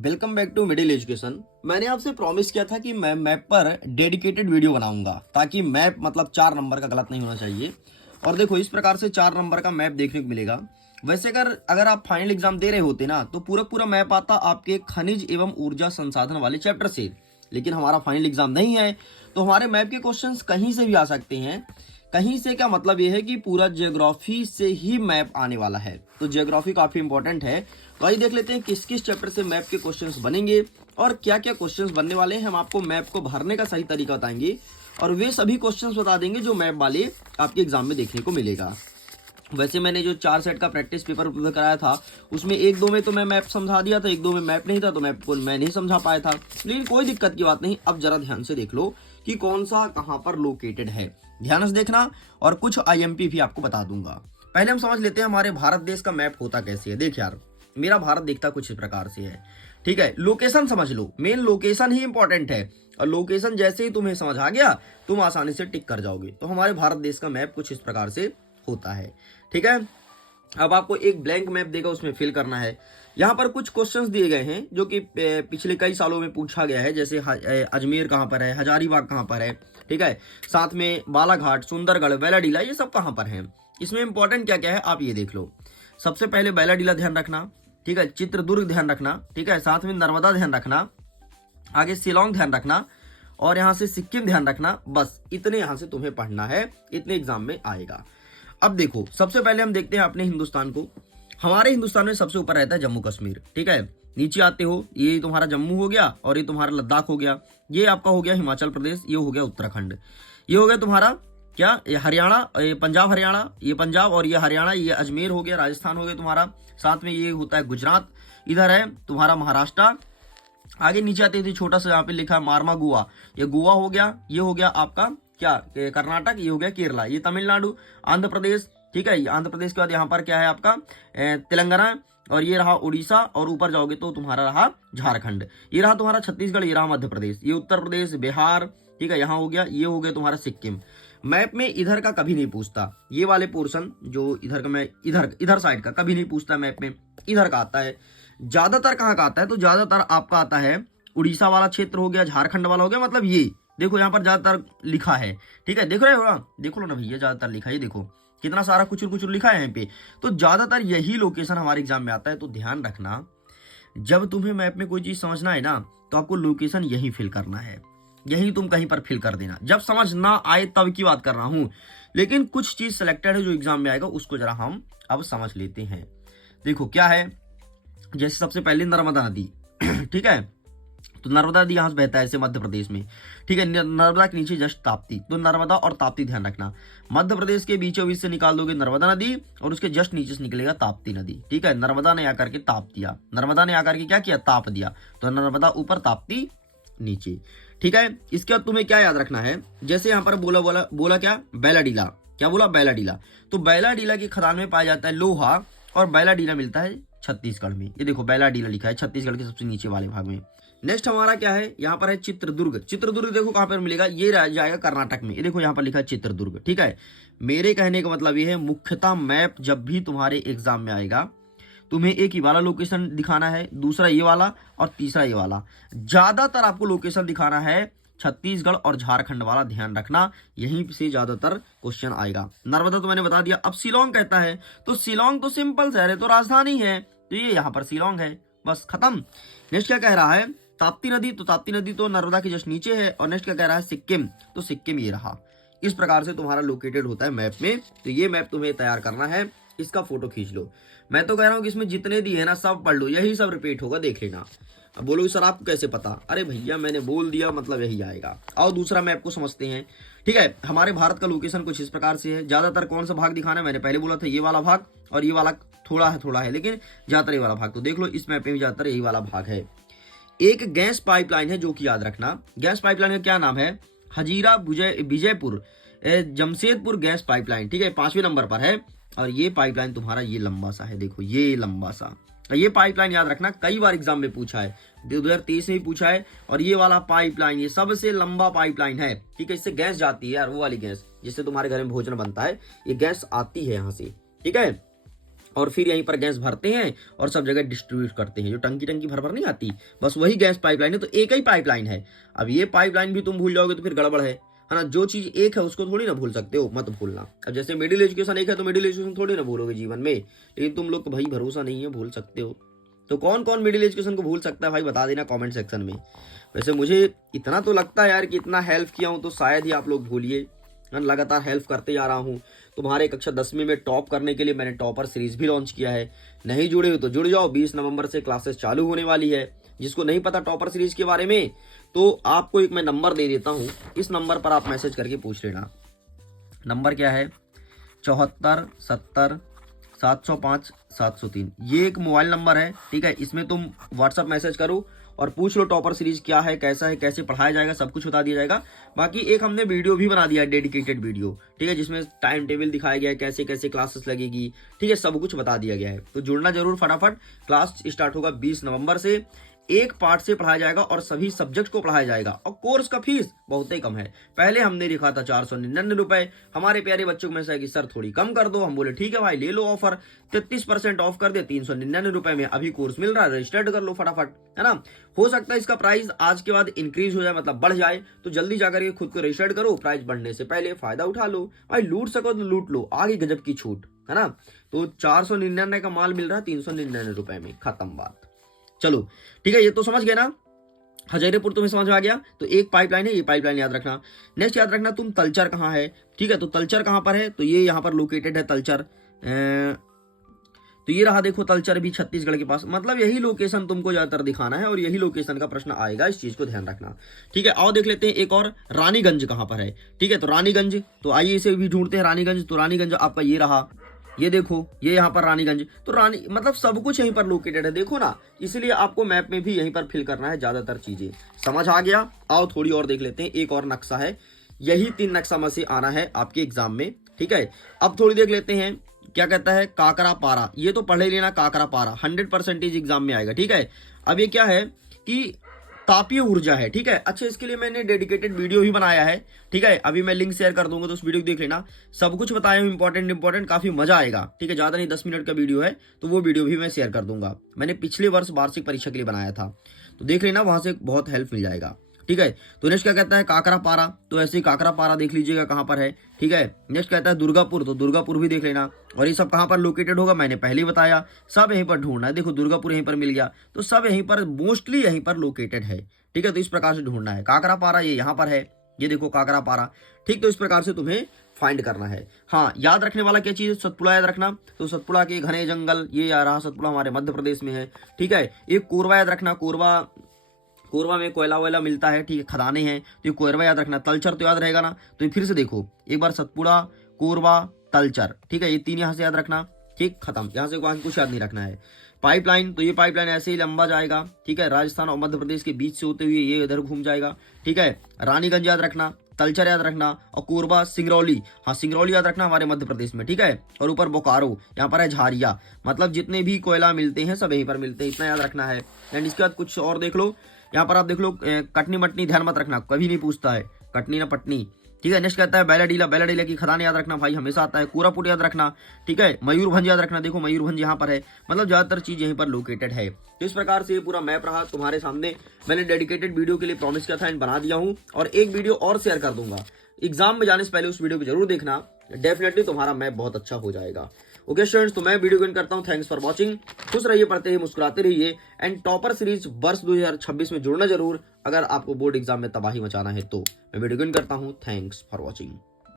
Welcome back to middle education. मैंने आपसे promise किया था कि मैं मैप पर डेडिकेटेड वीडियो बनाऊंगा ताकि मैप मतलब 4 नंबर का गलत नहीं होना चाहिए। और देखो इस प्रकार से 4 नंबर का मैप देखने को मिलेगा। वैसे अगर आप फाइनल एग्जाम दे रहे होते ना तो पूरा पूरा मैप आता आपके खनिज एवं ऊर्जा संसाधन वाले चैप्टर से। लेकिन हमारा फाइनल एग्जाम नहीं है तो हमारे मैप के क्वेश्चंस कहीं से भी आ सकते हैं। कहीं से क्या मतलब ये है कि पूरा जियोग्राफी से ही मैप आने वाला है, तो जियोग्राफी काफी इंपॉर्टेंट है। तो आइए देख लेते हैं किस किस चैप्टर से मैप के क्वेश्चंस बनेंगे और क्या क्या क्वेश्चंस बनने वाले हैं। हम आपको मैप को भरने का सही तरीका बताएंगे और वे सभी क्वेश्चंस बता देंगे जो मैप वाले आपके एग्जाम में देखने को मिलेगा। वैसे मैंने जो 4 सेट का प्रैक्टिस पेपर उपलब्ध कराया था उसमें 1-2 में तो मैं मैप समझा दिया था, 1-2 में मैप नहीं था तो मैप को मैं नहीं समझा पाया था। लेकिन कोई दिक्कत की बात नहीं, अब जरा ध्यान से देख लो कि कौन सा कहां पर लोकेटेड है। ध्यान से देखना और कुछ आईएमपी भी आपको बता दूंगा। पहले हम समझ लेते हैं हमारे भारत देश का मैप होता कैसे है। देख यार, मेरा भारत दिखता कुछ इस प्रकार से है, ठीक है। लोकेशन समझ लो, मेन लोकेशन ही इंपॉर्टेंट है और लोकेशन जैसे ही तुम्हें समझ आ गया तुम आसानी से टिक कर जाओगे। तो हमारे भारत देश का मैप कुछ इस प्रकार से होता है, ठीक है। अब आपको एक ब्लैंक मैप देगा, उसमें फिल करना है। यहाँ पर कुछ क्वेश्चंस दिए गए हैं जो कि पिछले कई सालों में पूछा गया है, जैसे अजमेर कहाँ पर है, हजारीबाग कहाँ पर है, ठीक है। साथ में बालाघाट, सुंदरगढ़, बैलाडीला, ये सब कहाँ पर है। इसमें इंपॉर्टेंट क्या क्या है आप ये देख लो। सबसे पहले बैलाडीला ध्यान रखना, ठीक है। चित्रदुर्ग ध्यान रखना, ठीक है। साथ में नर्मदा ध्यान रखना, आगे शिलोंग ध्यान रखना और यहाँ से सिक्किम ध्यान रखना। बस इतने यहाँ से तुम्हें पढ़ना है, इतने एग्जाम में आएगा। अब देखो सबसे पहले हम देखते हैं अपने हिंदुस्तान को। हमारे हिंदुस्तान में सबसे ऊपर रहता है जम्मू कश्मीर, ठीक है। नीचे आते हो, ये तुम्हारा जम्मू हो गया और ये तुम्हारा लद्दाख हो गया, ये आपका हो गया हिमाचल प्रदेश, ये हो गया उत्तराखंड, ये हो गया तुम्हारा क्या, ये हरियाणा, ये पंजाब हरियाणा, ये पंजाब और ये हरियाणा, ये अजमेर हो गया, राजस्थान हो गया तुम्हारा। साथ में ये होता है गुजरात, इधर है तुम्हारा महाराष्ट्र। आगे नीचे आते थे छोटा सा यहाँ पे लिखा है मारमा गोवा, ये गोवा हो गया, ये हो गया आपका क्या कर्नाटक, ये हो गया केरला, ये तमिलनाडु, आंध्र प्रदेश, ठीक है। आंध्र प्रदेश के बाद यहाँ पर क्या है आपका तेलंगाना और ये रहा उड़ीसा और ऊपर जाओगे तो तुम्हारा रहा झारखंड, ये रहा तुम्हारा छत्तीसगढ़, ये रहा मध्य प्रदेश, ये उत्तर प्रदेश, बिहार, ठीक है। यहाँ हो गया, ये हो गया तुम्हारा सिक्किम। मैप में इधर का कभी नहीं पूछता, ये वाले पोर्शन जो इधर का मैं इधर साइड का कभी नहीं पूछता मैप में, इधर का आता है। ज्यादातर कहाँ का आता है तो ज्यादातर आपका आता है उड़ीसा वाला क्षेत्र हो गया, झारखंड वाला हो गया, मतलब ये देखो यहाँ पर ज्यादातर लिखा है, ठीक है। देख रहे हो ना, देखो ना भैया, ज्यादातर लिखा है, देखो कितना सारा कुछ कुछ लिखा है यहाँ पे। तो ज्यादातर यही लोकेशन हमारे एग्जाम में आता है। तो ध्यान रखना, जब तुम्हें मैप में कोई चीज समझना है ना तो आपको लोकेशन यही फिल करना है, यही तुम कहीं पर फिल कर देना। जब समझ ना आए तब की बात कर रहा हूं, लेकिन कुछ चीज सिलेक्टेड है जो एग्जाम में आएगा, उसको जरा हम अब समझ लेते हैं। देखो क्या है, जैसे सबसे पहले नर्मदा नदी ठीक है। तो नर्मदा नदी यहाँ से बहता है ऐसे मध्य प्रदेश में, ठीक है। नर्मदा के नीचे जस्ट ताप्ती, तो नर्मदा और ताप्ती ध्यान रखना। मध्य प्रदेश के बीचों बीच से निकाल दोगे नर्मदा नदी और उसके जस्ट नीचे से निकलेगा ताप्ती नदी, ठीक है। नर्मदा ने आकर के ताप दिया, नर्मदा ने आकर के क्या किया, ताप दिया, तो नर्मदा ऊपर ताप्ती नीचे, ठीक है। इसके बाद तुम्हें क्या याद रखना है, जैसे यहाँ पर बोला बोला बोला क्या, बैलाडीला, क्या बोला, बैलाडीला। तो बैलाडीला की खदान में पाया जाता है लोहा और बैलाडीला मिलता है छत्तीसगढ़ में। ये देखो बैलाडीला लिखा है छत्तीसगढ़ के सबसे नीचे वाले भाग में। नेक्स्ट हमारा क्या है, यहाँ पर है चित्रदुर्ग। चित्रदुर्ग देखो कहां पर मिलेगा, ये रह जाएगा कर्नाटक में। ये देखो यहाँ पर लिखा है चित्रदुर्ग, ठीक है। मेरे कहने का मतलब ये है, मुख्यतः मैप जब भी तुम्हारे एग्जाम में आएगा तुम्हें एक ही वाला लोकेशन दिखाना है, दूसरा ये वाला और तीसरा ये वाला। ज्यादातर आपको लोकेशन दिखाना है छत्तीसगढ़ और झारखंड वाला, ध्यान रखना, यहीं से ज्यादातर क्वेश्चन आएगा। नर्मदा तो मैंने बता दिया। अब शिलोंग कहता है तो शिलोंग तो सिंपल शहर है, तो राजधानी है, तो ये यहाँ पर शिलोंग है, बस खत्म। नेक्स्ट क्या कह रहा है, ताप्ती नदी, तो ताप्ती नदी तो नर्मदा के जस्ट नीचे है। और नेक्स्ट क्या कह रहा है, सिक्किम, तो सिक्किम ये रहा। इस प्रकार से तुम्हारा लोकेटेड होता है मैप में। तो ये मैप तुम्हें तैयार करना है, इसका फोटो खींच लो। मैं तो कह रहा हूँ कि इसमें जितने दिए है ना सब पढ़ लो, यही सब रिपीट होगा, देख लेना। अब बोलोगे सर आपको कैसे पता, अरे भैया मैंने बोल दिया मतलब यही आएगा। आओ दूसरा मैप को समझते हैं, ठीक है। हमारे भारत का लोकेशन कुछ इस प्रकार से है। ज्यादातर कौन सा भाग दिखाना है, मैंने पहले बोला था ये वाला भाग और ये वाला थोड़ा है, लेकिन ज्यादातर ये वाला भाग। तो देख लो इस मैप में भी ज्यादातर यही वाला भाग है। एक गैस पाइपलाइन है जो कि याद रखना, गैस पाइपलाइन का क्या नाम है, हजीरा विजयपुर जमशेदपुर गैस पाइपलाइन, ठीक है, 5वें नंबर पर है। और ये पाइपलाइन तुम्हारा ये लंबा सा है, देखो ये लंबा सा, ये पाइपलाइन याद रखना, कई बार एग्जाम में पूछा है, 2023 में भी पूछा है। और ये वाला पाइपलाइन ये सबसे लंबा पाइपलाइन है, ठीक है। इससे गैस जाती है यार, वो वाली गैस जिससे तुम्हारे घर में भोजन बनता है, ये गैस आती है यहाँ से, ठीक है। और फिर यहीं पर गैस भरते हैं और सब जगह डिस्ट्रीब्यूट करते हैं। जो टंकी टंकी भर भर नहीं आती, बस वही गैस पाइपलाइन है। तो एक ही पाइपलाइन है। अब ये पाइपलाइन भी तुम भूल जाओगे तो फिर गड़बड़ है ना। जो चीज एक है उसको थोड़ी ना भूल सकते हो, मत भूलना। अब जैसे मिडिल एजुकेशन एक है तो मिडिल एजुकेशन थोड़ी ना भूलोगे जीवन में, लेकिन तुम लोग को भाई भरोसा नहीं है, भूल सकते हो। तो कौन कौन मिडिल एजुकेशन को भूल सकता है भाई, बता देना कमेंट सेक्शन में। वैसे मुझे इतना तो लगता है यार कि इतना हेल्प किया हूं तो शायद ही आप लोग भूलिए। लगातार हेल्प करते जा रहा हूं। तुम्हारे कक्षा 10वीं में टॉप करने के लिए मैंने टॉपर सीरीज भी लॉन्च किया है। नहीं जुड़े हो तो जुड़ जाओ, 20 नवंबर से क्लासेस चालू होने वाली है। जिसको नहीं पता टॉपर सीरीज के बारे में तो आपको एक मैं नंबर दे देता हूं, इस नंबर पर आप मैसेज करके पूछ लेना। नंबर क्या है? 74 70 705 703। ये एक मोबाइल नंबर है, ठीक है। इसमें तुम व्हाट्सअप मैसेज करो और पूछ लो टॉपर सीरीज क्या है, कैसा है, कैसे पढ़ाया जाएगा, सब कुछ बता दिया जाएगा। बाकी एक हमने वीडियो भी बना दिया है, डेडिकेटेड वीडियो, ठीक है, जिसमें टाइम टेबल दिखाया गया है, कैसे कैसे क्लासेस लगेगी, ठीक है, सब कुछ बता दिया गया है। तो जुड़ना जरूर फटाफट। क्लास स्टार्ट होगा 20 नवंबर से। एक पार्ट से पढ़ाया जाएगा और सभी सब्जेक्ट को पढ़ाया जाएगा। और कोर्स का फीस बहुत ही कम है। पहले हमने लिखा था 499 रुपए। हमारे प्यारे बच्चों में से कि सर थोड़ी कम कर दो। हम बोले ठीक है भाई, ले लो ऑफर, 33% ऑफ कर दे, 399 रुपए में अभी कोर्स मिल रहा है। रजिस्टर्ड कर लो फटाफट, है ना। हो सकता है इसका प्राइस आज के बाद इंक्रीज हो जाए, मतलब बढ़ जाए, तो जल्दी जाकर के खुद को रजिस्टर्ड करो। प्राइस बढ़ने से पहले फायदा उठा लो भाई। लूट सको तो लूट लो, आगे गजब की छूट, है ना। तो 499 का माल मिल रहा है 399 रुपए में, खत्म बात। चलो ठीक है, ये तो समझ गए ना। हजारीपुर तुम्हें समझ में आ गया। तो एक पाइपलाइन है, ये पाइपलाइन याद रखना। नेक्स्ट याद रखना तुम तलचर कहाँ है, ठीक है। तो तलचर कहाँ पर है? तो ये यहाँ पर लोकेटेड है तलचर। तो ये रहा देखो, तलचर भी छत्तीसगढ़ के पास। मतलब यही लोकेशन तुमको ज्यादातर दिखाना है और यही लोकेशन का प्रश्न आएगा, इस चीज को ध्यान रखना, ठीक है। आओ देख लेते हैं एक और, रानीगंज कहाँ पर है, ठीक है। तो रानीगंज, तो आइए इसे भी ढूंढते हैं रानीगंज। तो रानीगंज आपका ये रहा, ये देखो, ये यहाँ पर रानीगंज। तो रानी मतलब सब कुछ यहीं पर लोकेटेड है, देखो ना। इसलिए आपको मैप में भी यहीं पर फिल करना है ज्यादातर चीजें। समझ आ गया? आओ थोड़ी और देख लेते हैं। एक और नक्शा है, यही 3 नक्शा में से आना है आपके एग्जाम में, ठीक है। अब थोड़ी देख लेते हैं, क्या कहता है काकरा पारा। ये तो पढ़ लेना, काकरा पारा 100% एग्जाम में आएगा, ठीक है। अब ये क्या है कि तापीय ऊर्जा है, ठीक है। अच्छा, इसके लिए मैंने डेडिकेटेड वीडियो भी बनाया है, ठीक है। अभी मैं लिंक शेयर कर दूंगा, तो उस वीडियो को देख लेना। सब कुछ बताया हूँ, इंपॉर्टेंट, काफी मजा आएगा, ठीक है। ज्यादा नहीं, 10 मिनट का वीडियो है, तो वो वीडियो भी मैं शेयर कर दूंगा। मैंने पिछले वर्ष वार्षिक परीक्षा के लिए बनाया था, तो देख लेना, वहां से बहुत हेल्प मिल जाएगा, ठीक है। तो नेक्स्ट क्या कहता है काकरा पारा। तो ऐसे ही काकरा पारा देख लीजिएगा कहाँ पर है, ठीक है। नेक्स्ट कहता है दुर्गापुर। तो दुर्गापुर भी देख लेना। और ये सब कहाँ पर लोकेटेड होगा मैंने पहले ही बताया, सब यहीं पर ढूंढना है। देखो दुर्गापुर यहीं पर मिल गया, तो सब यहीं पर मोस्टली यहीं पर लोकेटेड है, ठीक है। तो इस प्रकार से ढूंढना है। काकरा पारा ये यहाँ पर है, ये देखो काकरा पारा, ठीक। तो इस प्रकार से तुम्हें फाइंड करना है। हाँ, याद रखने वाला क्या चीज? सतपुड़ा याद रखना। तो सतपुड़ा के घने जंगल, ये आ रहा सतपुड़ा हमारे मध्य प्रदेश में है, ठीक है। एक कोरबा याद रखना। कोरबा में कोयला वोयला मिलता है, ठीक है, खदानें हैं, तो ये कोरबा याद रखना। तलचर तो याद रहेगा ना। तो ये फिर से देखो एक बार, सतपुड़ा, कोरबा, तलचर, ठीक है। ये 3 यहाँ से याद रखना, ठीक, खत्म। यहाँ से बाकी कुछ याद नहीं रखना है। पाइपलाइन, तो ये पाइपलाइन ऐसे ही लंबा जाएगा, ठीक है। राजस्थान और मध्य प्रदेश के बीच से होते हुए ये इधर घूम जाएगा, ठीक है। रानीगंज याद रखना, तलचर याद रखना, और कोरबा, सिंगरौली, हाँ सिंगरौली याद रखना, हमारे मध्य प्रदेश में, ठीक है। और ऊपर बोकारो, यहाँ पर है झारिया। मतलब जितने भी कोयला मिलते हैं सब यहीं पर मिलते हैं, इतना याद रखना है। एंड इसके बाद कुछ और देख लो, यहाँ पर आप देख लो कटनी मटनी, ध्यान मत रखना, कभी नहीं पूछता है, कटनी ना पटनी, ठीक है। नेक्स्ट कहता है बैलाडीला की खदान याद रखना भाई, हमेशा आता है। कोरापुट याद रखना, ठीक है। मयूरभंज याद रखना, देखो मयूरभंज यहाँ पर है। मतलब ज्यादातर चीज यहीं पर लोकेटेड है। तो इस प्रकार से ये पूरा मैप रहा तुम्हारे सामने। मैंने डेडिकेटेड वीडियो के लिए प्रॉमिस किया था, एंड बना दिया हूँ। और एक वीडियो और शेयर कर दूंगा, एग्जाम में जाने से पहले उस वीडियो को जरूर देखना। डेफिनेटली तुम्हारा मैप बहुत अच्छा हो जाएगा। ओके स्टूडेंट्स, तो मैं वीडियो एंड करता हूँ। Thanks for watching. खुश रहिए, पढ़ते रहिए, मुस्कुराते रहिए। एंड टॉपर सीरीज वर्ष 2026 में जुड़ना जरूर, अगर आपको बोर्ड एग्जाम में तबाही मचाना है तो। मैं वीडियो एंड करता हूँ। Thanks for watching.